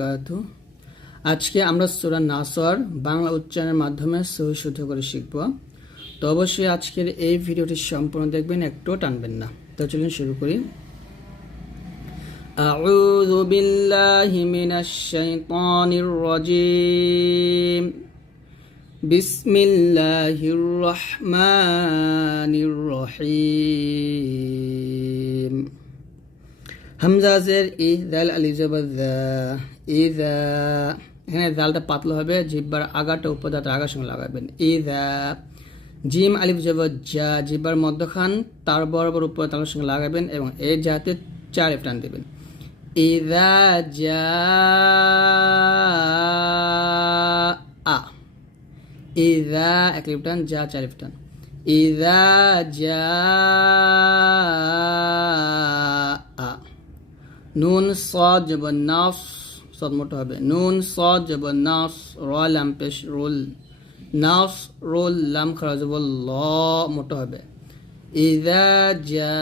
বারাকাতু আজকে আমরা সুরা নাসর বাংলা উচ্চারণের মাধ্যমে সহি শুদ্ধ করে শিখব তো অবশ্যই আজকের এই ভিডিওটি সম্পূর্ণ দেখবেন একটু টানবেন না তো চলুন শুরু করি أعوذ بالله من الشيطان الرجيم بسم الله الرحمن الرحيم হামজাজের ই দাল আলি জবর ই এখানে দালটা পাতলা হবে, জিব্বার আগাটা উপদাটা আগার সঙ্গে লাগাবেন। ই জিম, আলিফ জবর যা জিব্বার মধ্যখান, তার বরাবর উপর তালের সঙ্গে লাগাবেন এবং এই জাতে চার এফ টান দেবেন ইদা যা আ। ইদা এক লিফ টান যা চার লিফ টান ইদা আ নুন স জবর নাফ সদ হবে নুন স জবর নাফ র লাম পেশ রোল নাফ রোল লাম যাব ল মোটো হবে ইদা জা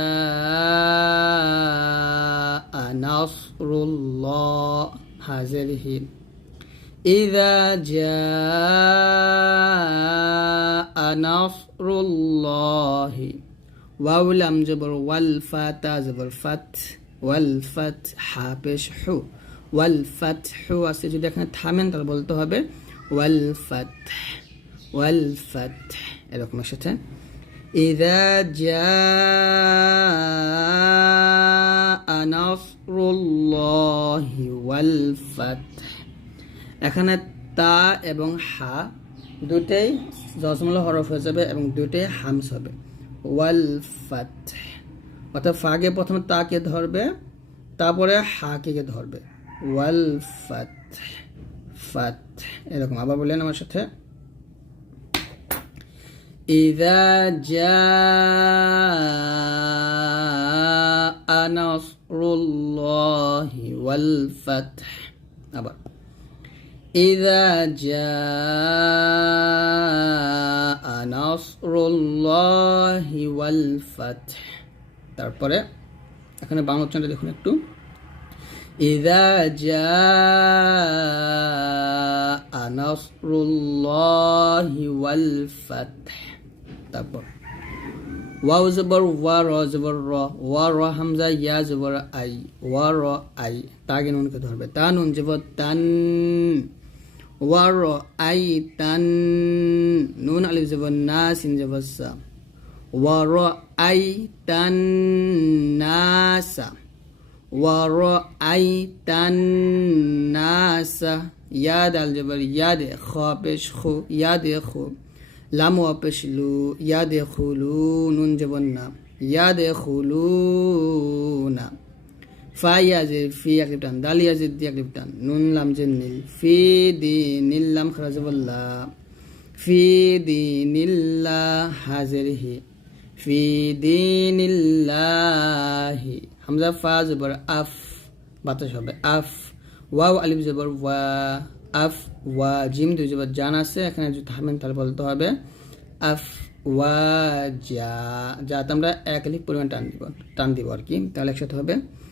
নাসরুল্লাহ হাজের হিন ইদা জা নাসরুল্লাহি ওয়াউলাম জবর ওয়াল ফাতা জবর ফাত جبر فت والفت হাপেশ হু والفتح আসছে যদি এখানে থামেন তাহলে বলতে হবে والفتح والفتح এরকমের সাথে إذا جاء نصر الله والفتح এখানে তা এবং হা দুটেই জজমুল হরফ হয়ে যাবে এবং দুটেই হামস হবে ওয়াল ফাত অর্থাৎ ফাগে প্রথমে তাকে ধরবে তারপরে হাকে ধরবে ওয়াল ফাত ফাত এরকম আবার বললেন আমার সাথে إذا جاء نصر الله والفتح আবার إذا جاء نصر الله والفتح তারপরে এখানে বাংলা উচ্চারণটা দেখুন একটু। ইদা যা নাসরুল্লাহি ওয়াল ফাতহ। তারপর, ওয়াও জবর, ওয়া র জবর, র, ওয়া র হামজা, ইয়া জবর, আই, ওয়া র, আই তাগে নুনকে ধরবে। তা নুন, জবর, তান, ওয়া র, আই, তান, নুন, আলিফ জবর, না, সিন জবর, সা। ওয়া র আই তান নাসা ওয়া র আই তান নাসা ইয়াদ আল জবর ইয়াদ খ পেশ খু ইয়াদ খু লাম ওয়াপেশ লু ইয়াদ খুলু নুন জবন না ইয়াদ খুলু না ফা ইয়াজে ফি এক লিপটান দাল ইয়াজে দি এক লিপটান নুন লাম যে নীল ফি দি নীল লাম খারা জবল্লা ফি দি নীল্লা হাজের হি ফি দি নীল্লাহি হামজা ফা জবর আফ বাতাস হবে আফ ওয়াও আলিফ জবর ওয়া আফ ওয়া জিম দুই জবর জান আছে এখানে যদি থামেন তাহলে বলতে হবে আফ ওয়া যা যাতে আমরা এক লিখ পরিমাণ টান দিব টান দিব আর কি তাহলে একসাথে হবে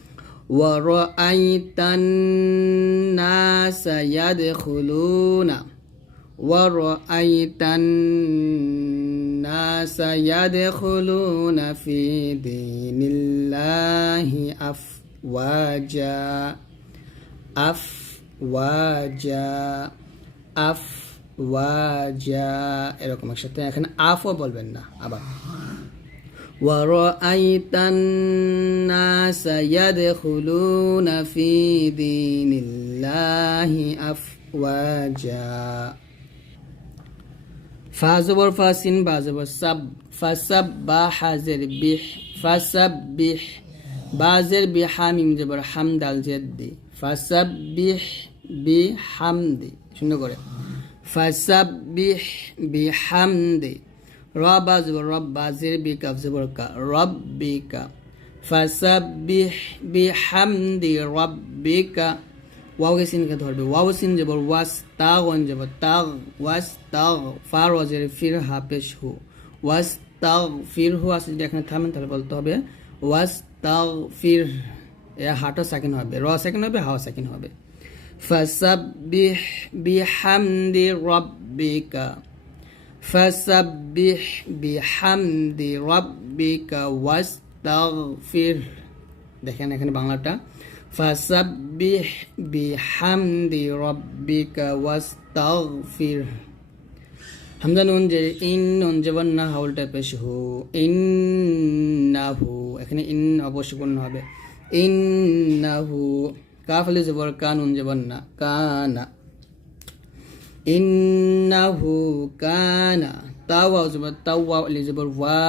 ورأيت الناس يدخلون ورأيت الناس يدخلون في دين الله أفواجا أفواجا أفواجا এরকম একসাথে এখানে আফও বলবেন না আবার ورأيت الناس يدخلون في دين الله أفواجا ফাজবর ফাসিন বাজবর সাব, ফাসাব বা হাজের বিহ, ফাসাব বিহ, বাজের বি হামিম জবর হাম দাল জেদ দি ফাসাব বিহ বি হাম দি সুন্দর করে। ফাসাব বিহ বি হাম রব আজবর রব বাজের বি কাফ জবর কা, রব বি কা ফাসাব বিহ বি হাম রব বি কা সিনকে ধরবে ওয়াও সিন জবর ওয়াস তাগ ওয়ান জবর তাগ ওয়াস তাগ ফার ওয়াজের ফির হাফেশ হু ওয়াস তাগ ফির হু আছে যদি এখানে থামেন তাহলে বলতে হবে ওয়াস তাগ ফির এ হাটো সেকেন্ড হবে র সেকেন্ড হবে হাওয়া সেকেন্ড হবে فسبح بحمد ربك فسبح بحمد ربك واستغفر দেখেন এখানে বাংলাটা ফাসাব্বিহ বিহামদি রব্বিকা ওয়াস্তাগফির হামজা নুন যে ইন নুন যেমন না হাউলটা পেশ হু, ইন্নাহু, এখানে ইন অবশ্যই পূর্ণ হবে, ইন্নাহু কাফ আলি জবর কা নুন যেমন না কানা, ইন্নাহু কানা, তাওয়া জবর তাওয়া আলি জবর ওয়া,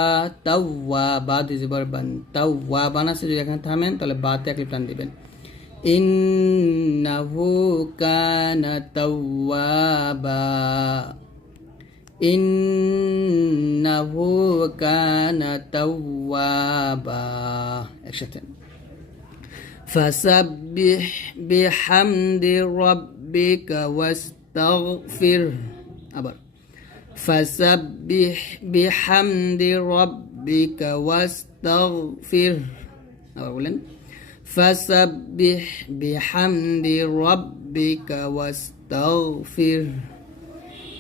তাওয়া বা দুই জবর বান, তাওয়া বানাসে যদি এখানে থামেন, তাহলে বাতে এক টান দিবেন। إنه كان توابا. إنه كان توابا. فسبح بحمد ربك واستغفر. أبر. فسبح بحمد ربك واستغفر. أبر. فسبح بحمد ربك واستغفره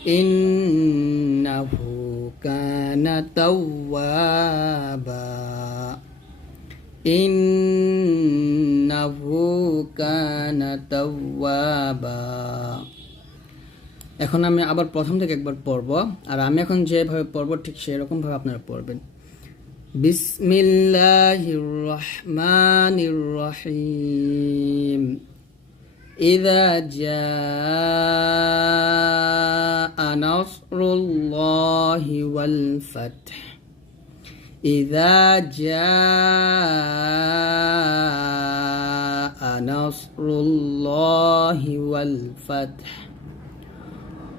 إنه كان توابا إنه كان توابا এখন আমি আবার প্রথম থেকে একবার পড়ব আর আমি এখন যেভাবে পড়ব ঠিক সেরকম ভাবে আপনারা পড়বেন بسم الله الرحمن الرحيم إذا جاء نصر الله والفتح إذا جاء نصر الله والفتح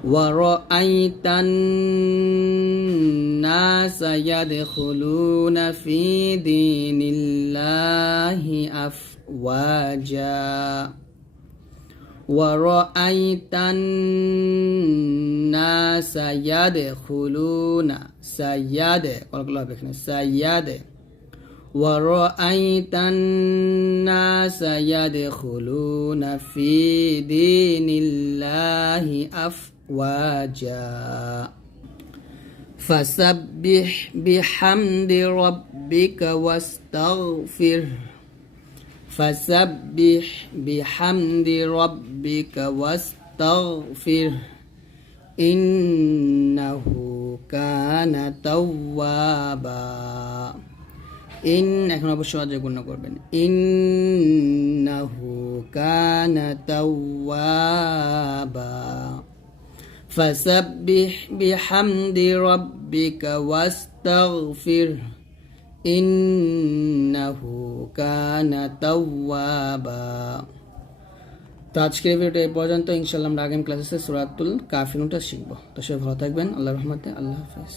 ورأيت الناس يدخلون في دين الله أفواجا ورأيت الناس يدخلون بكنا سياد ورأيت الناس يدخلون في دين الله أفواجا فسبح بحمد ربك واستغفره فسبح بحمد ربك واستغفره إنه كان توابا ইন এখন অবশ্যই অজয় গুণ করবেন ইন্নাহু কানা তাওয়াবা فسبح بحمد ربك واستغفره ইন্নাহু কানা তাওয়াবা তো আজকের ভিডিওটা এই পর্যন্ত ইনশাল্লাহ আমরা আগামী ক্লাসে সুরাতুল কাফিনুটা শিখবো তো সবাই ভালো থাকবেন আল্লাহ রহমতে আল্লাহ হাফেজ